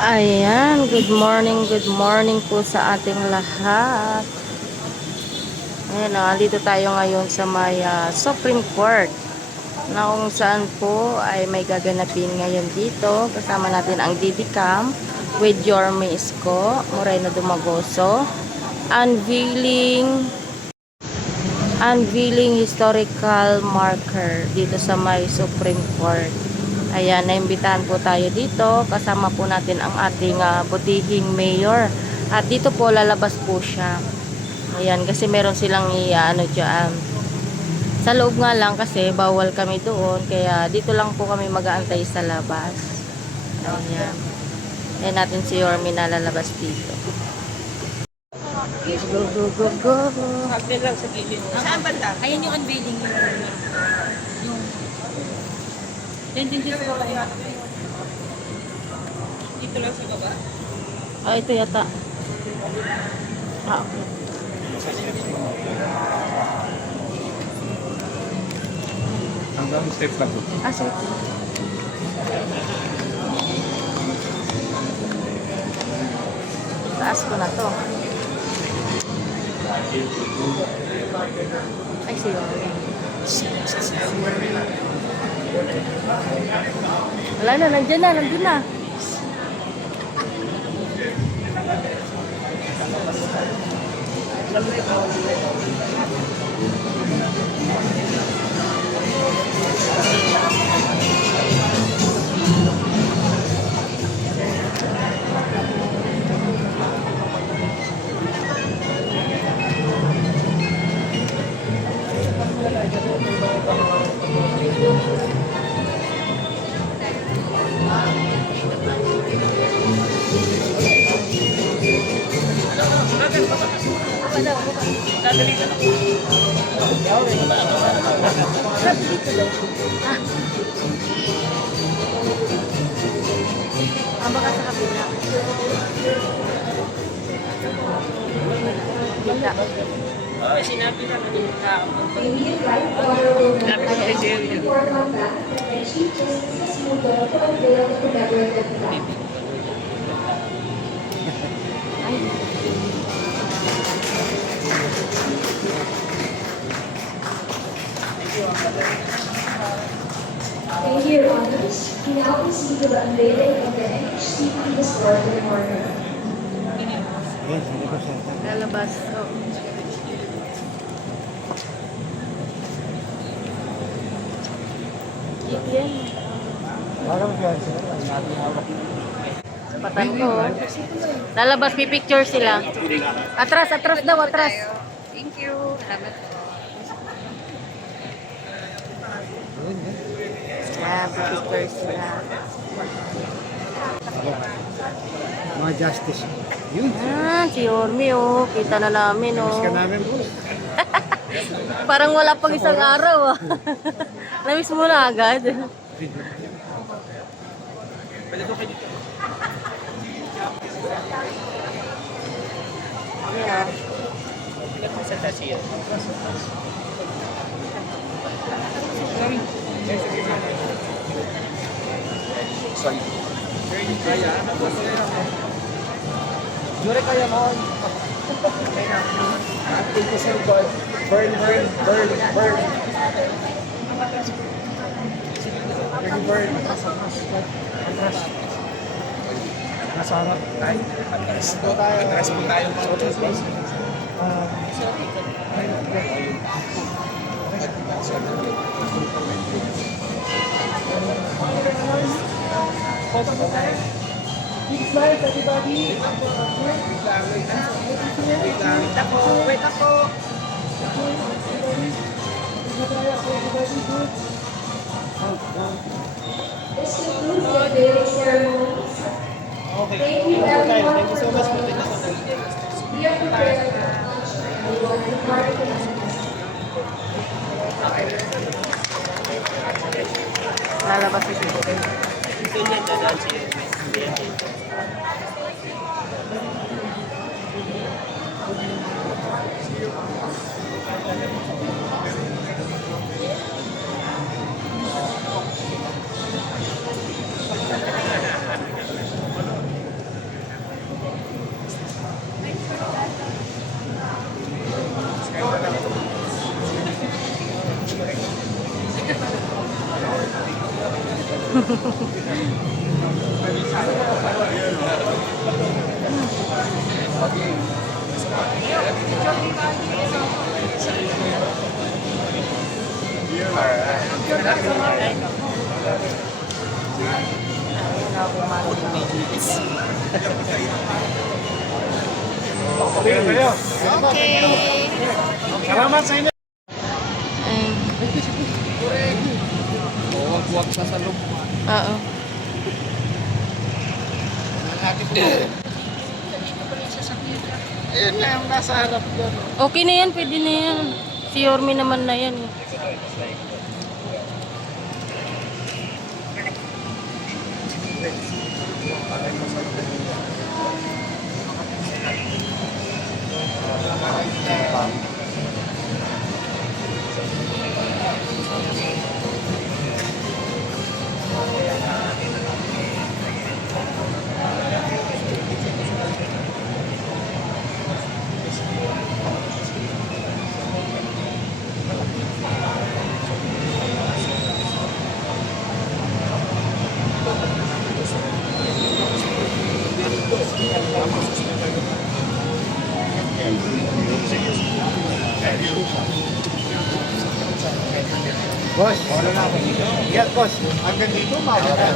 Ayan, good morning po sa ating lahat. Ayan, dito tayo ngayon sa may Supreme Court na kung saan po ay may gaganapin ngayon dito. Kasama natin ang DD with Yorme Isko, Moreno Dumagoso, unveiling historical marker dito sa may Supreme Court. Ayan, naimbitahan po tayo dito. Kasama po natin ang ating butihing mayor. At dito po lalabas po siya. Ayan, kasi meron silang ano dyan. Sa loob nga lang kasi bawal kami doon. Kaya dito lang po kami mag-aantay sa labas. Ayan. Ayan natin si Yorme na lalabas dito. Go, go, go, go. Hagdan lang sa gilid. Saan banda? Ayan yung unveiling yung din sa baba. Dito lang sa baba. Ito yata. Okay. Hanggang steps lang po. Sige. Taas ko na to. Ay, siyo. Wala na, nandyan na. Baka sa kabila. Kita. Sinabi na natin yung tao. Sabi ko kay Jerry. Thank you, Your Honors. We now proceed to the unveiling of the NHC Historical Marker. Lalabas. Oh. Yan. Patan ko. Lalabas, pipicture sila. Atras daw, atras. Thank you. Salamat po. Yan, pipicture sila. Mga justice. Yun. Si Yorme, oh. Kita na namin, oh. Miss ka namin, boss. Parang wala pang isang araw, ah. Namiss mo na agad. Yeah. Sa tasiya. Sorry. Jure kaya mo. Thank you, sir. Burn. Burn. Nasa harap. Atras po tayo. Big smiles, everybody. Wait ako. This concludes the unveiling ceremony. Thank you everyone for joining us. We are prepared for lunch and we will depart to Lalabas si Yorme. Ganyan na dati. Okay. Salamat sa inyo. Ayun. Huwag pa sa loob. Oo. Ayun na yung nasa harap doon. Okay na yan, pwede na yan. Si Yorme naman na yan. Boss, wala na ako. Yeah, boss. Hanggang dito, maaga na.